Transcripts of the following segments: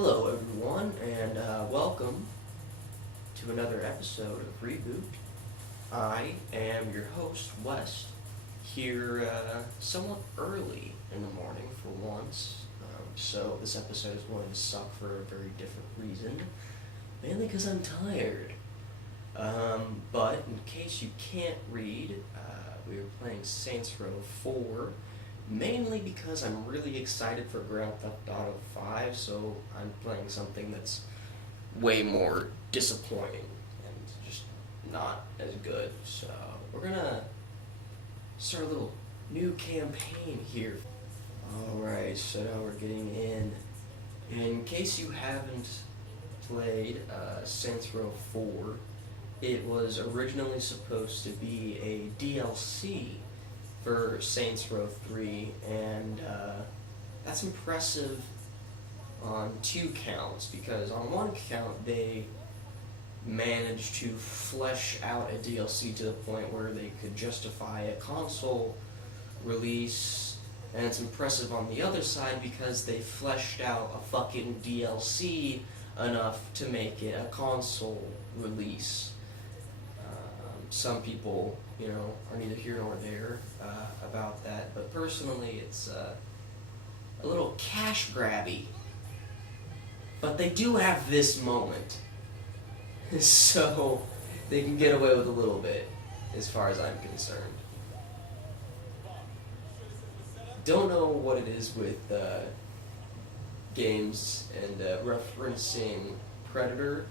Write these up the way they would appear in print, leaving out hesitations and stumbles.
Hello everyone, and welcome to another episode of Reboot. I am your host, West, here somewhat early in the morning for once. So this episode is going to suck for a very different reason, mainly because I'm tired. But in case you can't read, we were playing Saints Row 4, mainly because I'm really excited for Grand Theft Auto 5, so I'm playing something that's way more disappointing and just not as good. So we're gonna start a little new campaign here. Alright, so now we're getting in. In case you haven't played Saints Row 4, it was originally supposed to be a DLC for Saints Row 3, and that's impressive on two counts, because on one count they managed to flesh out a DLC to the point where they could justify a console release, and it's impressive on the other side because they fleshed out a fucking DLC enough to make it a console release. Some people, are neither here nor there about that, but personally it's a little cash grabby. But they do have this moment, so they can get away with a little bit, as far as I'm concerned. Don't know what it is with games and referencing Predator,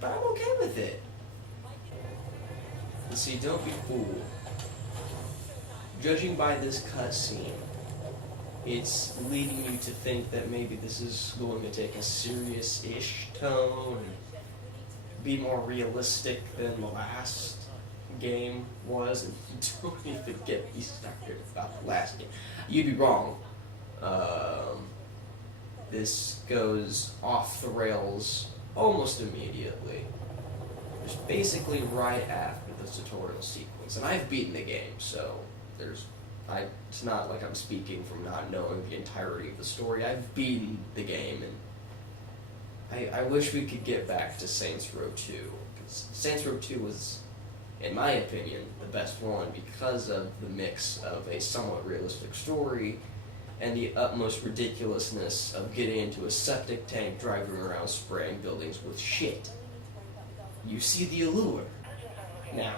but I'm okay with it. You see, don't be fooled. Judging by this cutscene, it's leading you to think that maybe this is going to take a serious-ish tone and be more realistic than the last game was. And don't even get me started about the last game. You'd be wrong. This goes off the rails almost immediately. Just basically right after the tutorial sequence, and I've beaten the game, so it's not like I'm speaking from not knowing the entirety of the story. I've beaten the game, and I wish we could get back to Saints Row 2, because Saints Row 2 was, in my opinion, the best one because of the mix of a somewhat realistic story and the utmost ridiculousness of getting into a septic tank driving around spraying buildings with shit. You see the allure. Now,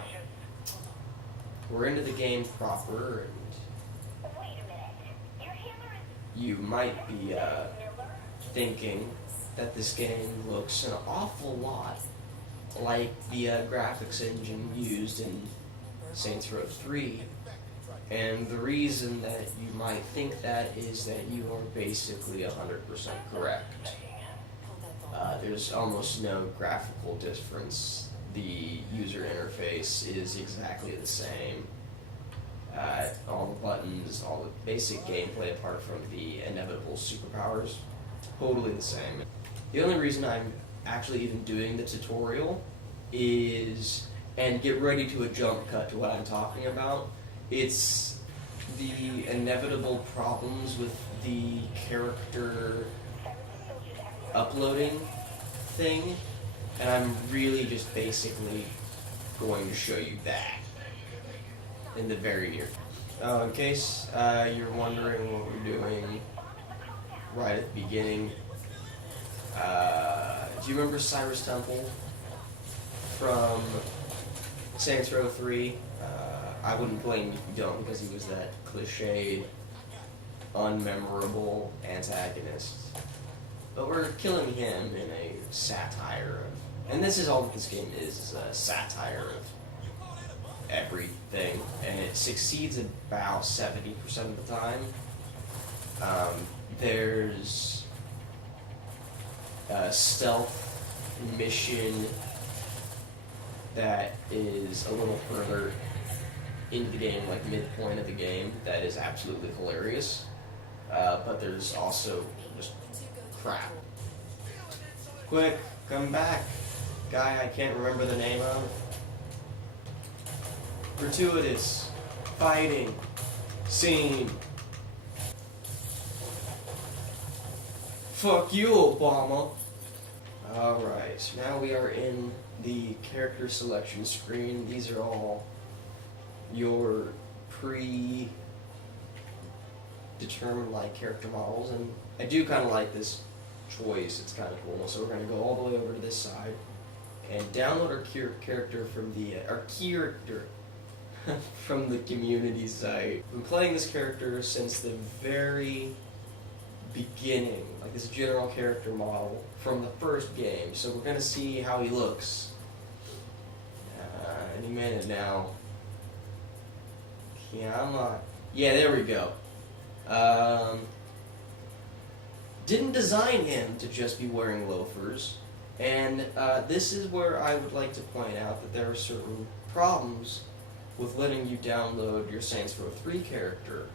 we're into the game proper, and you might be thinking that this game looks an awful lot like the graphics engine used in Saints Row 3, and the reason that you might think that is that you are basically 100% correct. There's almost no graphical difference. The user interface is exactly the same. All the buttons, all the basic gameplay apart from the inevitable superpowers, totally the same. The only reason I'm actually even doing the tutorial is, and get ready to a jump cut to what I'm talking about, it's the inevitable problems with the character uploading thing, and I'm really just basically going to show you that in the very near future. In case you're wondering what we're doing right at the beginning, do you remember Cyrus Temple from Saints Row 3? I wouldn't blame you if you don't, because he was that cliched, unmemorable antagonist. But we're killing him in a satire of, and this is all that this game is a satire of everything, and it succeeds about 70% of the time. There's a stealth mission that is a little further into the game, like midpoint of the game, that is absolutely hilarious. But there's also just crap. Quick, come back. Guy I can't remember the name of. Gratuitous. Fighting. Scene. Fuck you, Obama. Alright, so now we are in the character selection screen. These are all your pre-determined like character models, and I do kind of like this choice. It's kind of cool. So we're going to go all the way over to this side and download our character from the from the community site. I've been playing this character since the very beginning, like this general character model from the first game. So we're gonna see how he looks any minute now. Come on. Yeah, there we go. Didn't design him to just be wearing loafers, and this is where I would like to point out that there are certain problems with letting you download your Saints Row 3 character,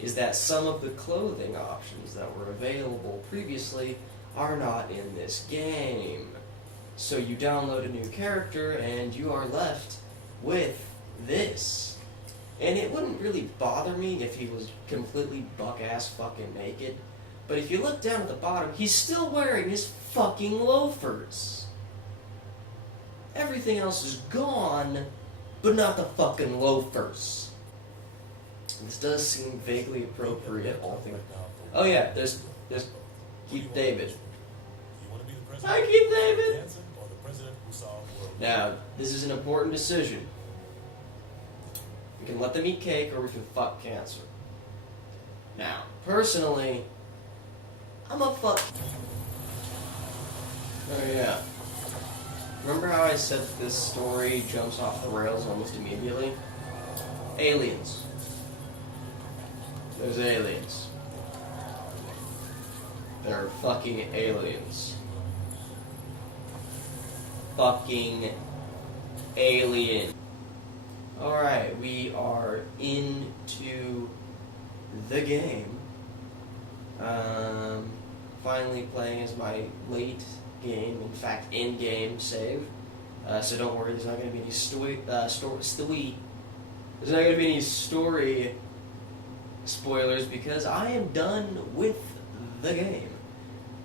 is that some of the clothing options that were available previously are not in this game. So you download a new character and you are left with this. And it wouldn't really bother me if he was completely buck-ass fucking naked, but if you look down at the bottom, he's still wearing his fucking loafers. Everything else is gone, but not the fucking loafers. This does seem vaguely appropriate. Oh yeah, there's Keith David. Hi, Keith David! Now, this is an important decision. We can let them eat cake or we can fuck cancer. Now, personally, I'm a fuck... Oh yeah. Remember how I said that this story jumps off the rails almost immediately? Aliens. There's aliens. There are fucking aliens. Fucking alien. Alright, we are into the game. Finally playing as my late game, in fact, in-game save. So don't worry, there's not going to be any there's not going to be any story spoilers because I am done with the game.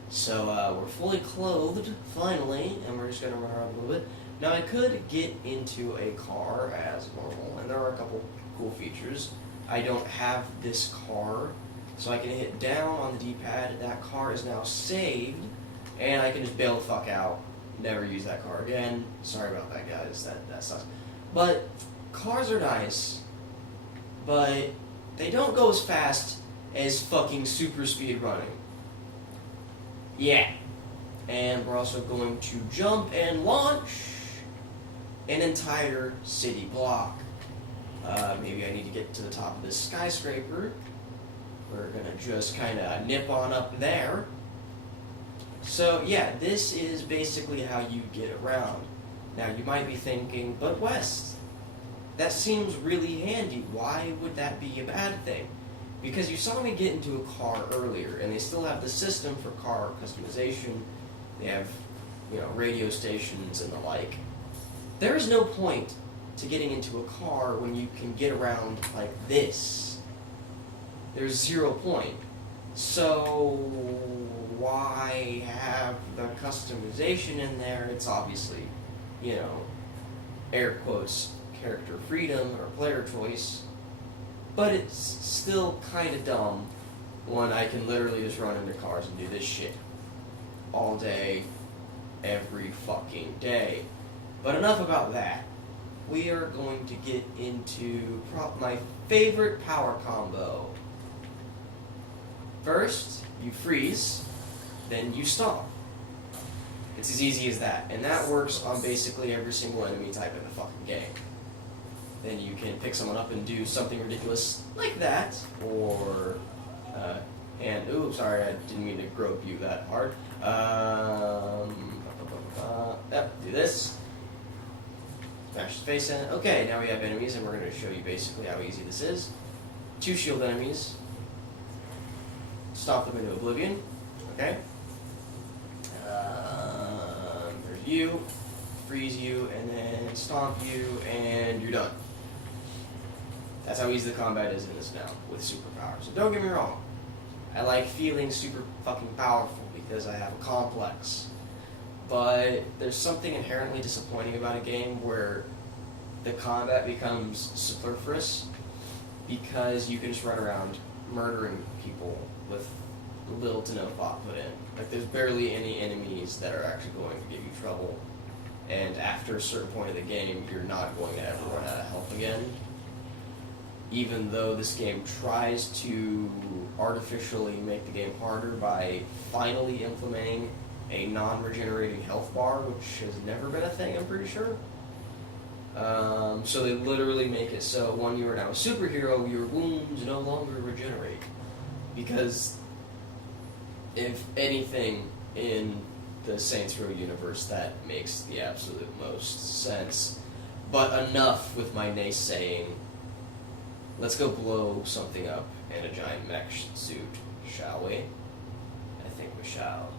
So we're fully clothed, finally, and we're just going to run around a little bit. Now I could get into a car as normal, and there are a couple cool features. I don't have this car, so I can hit down on the D-pad, that car is now saved, and I can just bail the fuck out, never use that car again. Sorry about that, guys, that sucks. But cars are nice, but they don't go as fast as fucking super speed running. Yeah. And we're also going to jump and launch an entire city block. Maybe I need to get to the top of this skyscraper. We're gonna just kind of nip on up there. So yeah, this is basically how you get around. Now you might be thinking, but West, that seems really handy. Why would that be a bad thing? Because you saw me get into a car earlier, and they still have the system for car customization. They have, radio stations and the like. There is no point to getting into a car when you can get around like this. There's 0 point. So why have the customization in there? It's obviously, air quotes, character freedom or player choice. But it's still kind of dumb when I can literally just run into cars and do this shit all day, every fucking day. But enough about that. We are going to get into my favorite power combo. First, you freeze, then you stomp. It's as easy as that. And that works on basically every single enemy type in the fucking game. Then you can pick someone up and do something ridiculous like that, or, ooh, sorry, I didn't mean to grope you that hard. Do this. Smash his face in. Okay, now we have enemies, and we're going to show you basically how easy this is. 2 shield enemies. Stomp them into oblivion. Okay. There's you. Freeze you, and then stomp you, and you're done. That's how easy the combat is in this now, with superpowers. So don't get me wrong, I like feeling super fucking powerful because I have a complex. But there's something inherently disappointing about a game where the combat becomes superfluous because you can just run around murdering people with little to no thought put in. Like, there's barely any enemies that are actually going to give you trouble, and after a certain point of the game, you're not going to ever run out of health again. Even though this game tries to artificially make the game harder by finally implementing a non-regenerating health bar, which has never been a thing, I'm pretty sure. So they literally make it so when you are now a superhero, your wounds no longer regenerate. Because if anything in the Saints Row universe, that makes the absolute most sense. But enough with my naysaying. Let's go blow something up in a giant mech suit, shall we? I think we shall.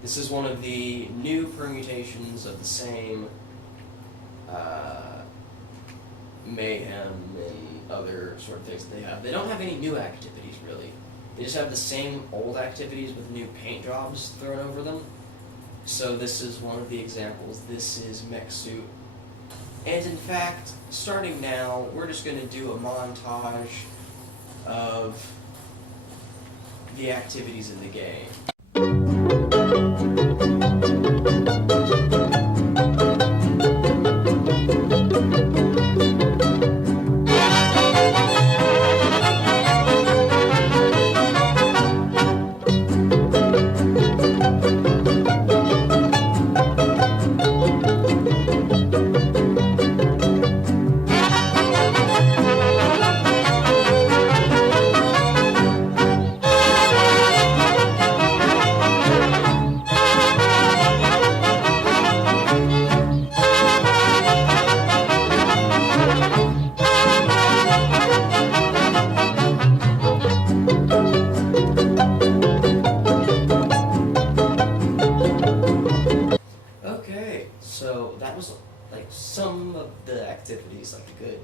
This is one of the new permutations of the same mayhem and other sort of things that they have. They don't have any new activities, really. They just have the same old activities with new paint jobs thrown over them. So this is one of the examples. This is Mech Suit. And in fact, starting now, we're just going to do a montage of the activities in the game. So that was like some of the activities, like a good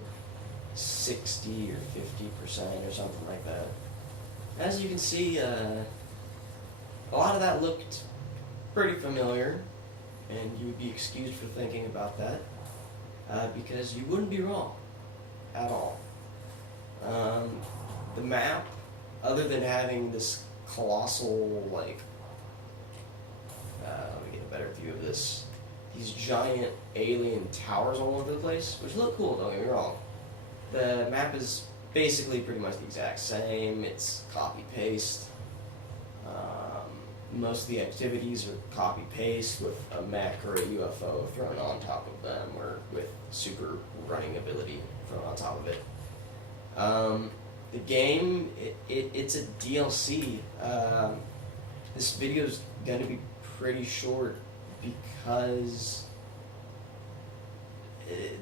60 or 50% or something like that. As you can see, a lot of that looked pretty familiar, and you would be excused for thinking about that, because you wouldn't be wrong at all. The map, other than having this colossal, like, let me get a better view of this. These giant alien towers all over the place, which look cool, don't get me wrong. The map is basically pretty much the exact same. It's copy-paste. Most of the activities are copy-paste with a mech or a UFO thrown on top of them, or with super running ability thrown on top of it. The game, it's a DLC. This video is going to be pretty short because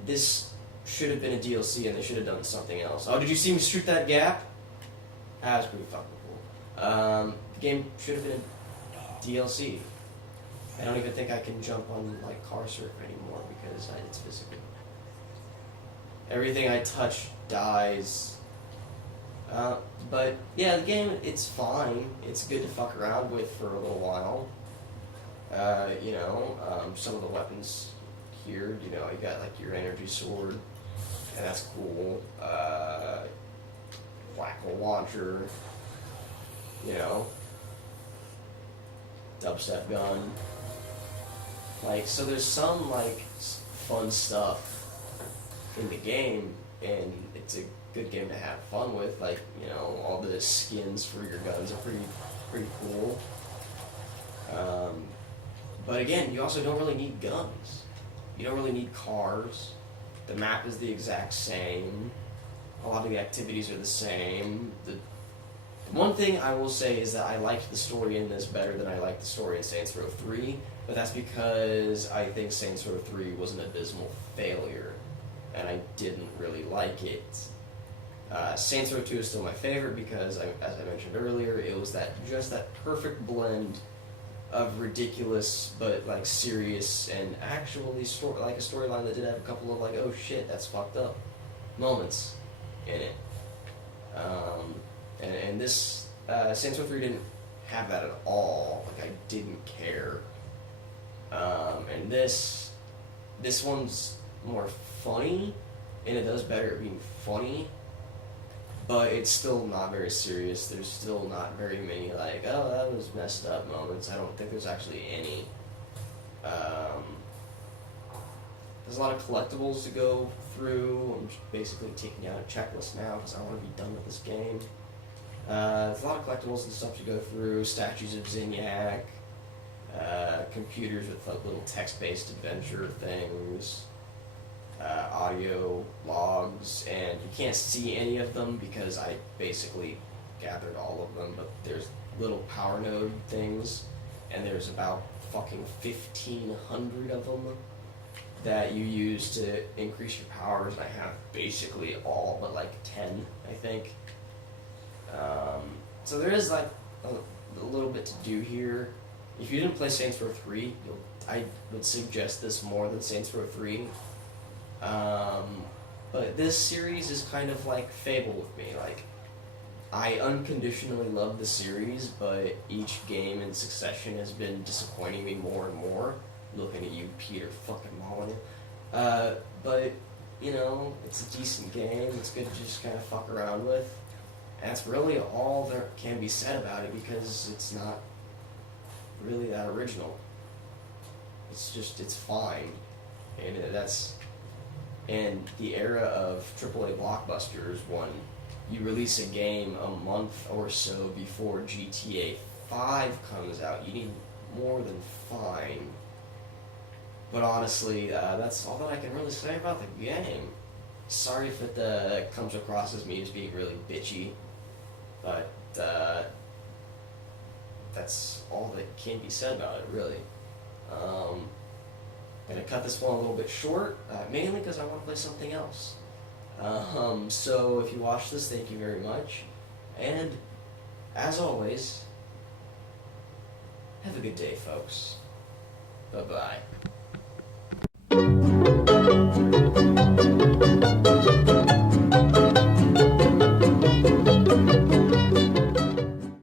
this should have been a DLC and they should have done something else. Oh, did you see me shoot that gap? That was pretty fucking cool. The game should have been a DLC. I don't even think I can jump on like car surf anymore because it's physical. Everything I touch dies. But yeah, the game, it's fine. It's good to fuck around with for a little while. Some of the weapons here, you got like your energy sword, and that's cool. Whackle launcher, dubstep gun. Like, so there's some like fun stuff in the game, and it's a good game to have fun with. Like, all the skins for your guns are pretty cool. But again, you also don't really need guns. You don't really need cars. The map is the exact same. A lot of the activities are the same. The one thing I will say is that I liked the story in this better than I liked the story in Saints Row 3, but that's because I think Saints Row 3 was an abysmal failure, and I didn't really like it. Saints Row 2 is still my favorite because, as I mentioned earlier, it was just that perfect blend of ridiculous but like serious and actually like a storyline that did have a couple of like, oh shit, that's fucked up moments in it. And this Saints Row 3 didn't have that at all. Like, I didn't care. And this one's more funny, and it does better at being funny, but it's still not very serious. There's still not very many, like, oh, that was messed up moments. I don't think there's actually any. There's a lot of collectibles to go through. I'm just basically taking out a checklist now because I want to be done with this game. There's a lot of collectibles and stuff to go through. Statues of Zinyak, computers with like little text-based adventure things, audio logs, and you can't see any of them because I basically gathered all of them, but there's little power node things, and there's about fucking 1,500 of them that you use to increase your powers, and I have basically all but like 10, I think. So there is like a little bit to do here. If you didn't play Saints Row 3, I would suggest this more than Saints Row 3. But this series is kind of like Fable with me. Like, I unconditionally love the series, but each game in succession has been disappointing me more and more. Looking at you, Peter fucking Molyneux. But, you know, it's a decent game. It's good to just kind of fuck around with. And that's really all there can be said about it because it's not really that original. It's just, it's fine. And and the era of AAA blockbusters, when you release a game a month or so before GTA 5 comes out, you need more than fine. But honestly, that's all that I can really say about the game. Sorry if it comes across as me as being really bitchy, but that's all that can be said about it, really. I'm going to cut this one a little bit short, mainly because I want to play something else. So if you watch this, thank you very much. And, as always, have a good day, folks. Bye-bye.